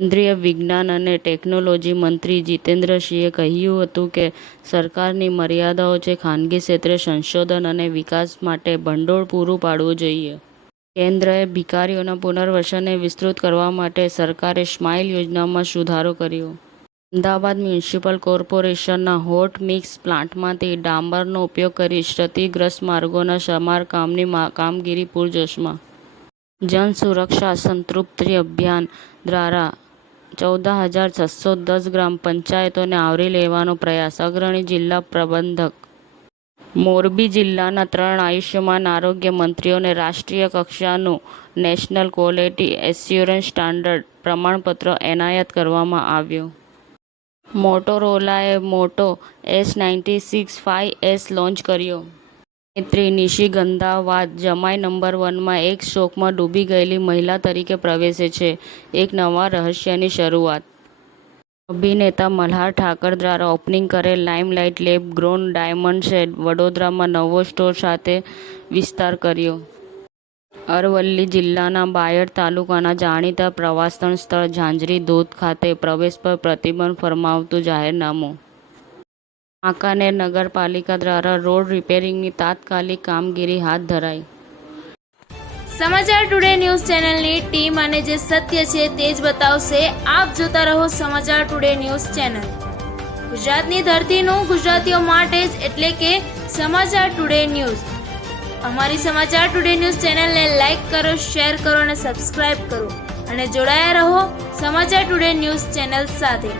કેન્દ્રીય વિજ્ઞાન અને ટેકનોલોજી મંત્રી જીતેન્દ્રસિંહે કહ્યું હતું કે સરકારની મર્યાદાઓ છે. ખાનગી ક્ષેત્રે સંશોધન અને વિકાસ માટે ભંડોળ પૂરું પાડવું જોઈએ. કેન્દ્રએ ભિખારીઓના પુનર્વસનને વિસ્તૃત કરવા માટે સરકારે સ્માઇલ યોજનામાં સુધારો કર્યો. અમદાવાદ મ્યુનિસિપલ કોર્પોરેશનના હોટ મિક્સ પ્લાન્ટમાંથી ડામરનો ઉપયોગ કરી ક્ષતિગ્રસ્ત માર્ગોના સમારકામની કામગીરી પૂરજોશમાં. જન સુરક્ષા સંતૃપ્તિ અભિયાન દ્વારા 14,610 ગ્રામ પંચાયતોને આવરી લેવાનો પ્રયાસ. અગ્રણી જિલ્લા પ્રબંધક. મોરબી જિલ્લાના 3 આયુષ્યમાન આરોગ્ય મંત્રીઓને રાષ્ટ્રીય કક્ષાનું નેશનલ ક્વોલિટી એસ્યોરન્સ સ્ટાન્ડર્ડ પ્રમાણપત્ર એનાયત કરવામાં આવ્યું. મોટોરોલાએ મોટો S96 5S લોન્ચ કર્યો. અભિનેત્રી નિશિગંધાવાદ જમાઈ નંબર 1માં એક શોકમાં ડૂબી ગયેલી મહિલા તરીકે પ્રવેશે છે. એક નવા રહસ્યની શરૂઆત. અભિનેતા મલ્હાર ઠાકર દ્વારા ઓપનિંગ કરેલ લાઇમલાઇટ લેબ ગ્રોન ડાયમંડ્સે વડોદરામાં નવો સ્ટોર સાથે વિસ્તાર કર્યો. અરવલ્લી જિલ્લાના બાયડ તાલુકાના જાણીતા પ્રવાસન સ્થળ ઝાંઝરી ધોધ ખાતે પ્રવેશ પર પ્રતિબંધ ફરમાવતું જાહેરનામું. વાંકાનેર નગરપાલિકા દ્વારા રોડ રિપેરિંગની તાત્કાલિક કામગીરી હાથ ધરાઈ. સમાચાર ટુડે ન્યૂઝ ચેનલની ટીમ અને જે સત્ય છે તે જ બતાવશે. આપ જોતા રહો સમાચાર ટુડે ન્યૂઝ ચેનલ. ગુજરાતની ધરતીનું ગુજરાતીઓ માટે જ, એટલે કે સમાચાર ટુડે ન્યૂઝ. અમારી સમાચાર ટુડે ન્યૂઝ ચેનલને લાઈક કરો, શેર કરો અને સબસ્ક્રાઇબ કરો અને જોડાયા રહો સમાચાર ટુડે ન્યૂઝ ચેનલ સાથે.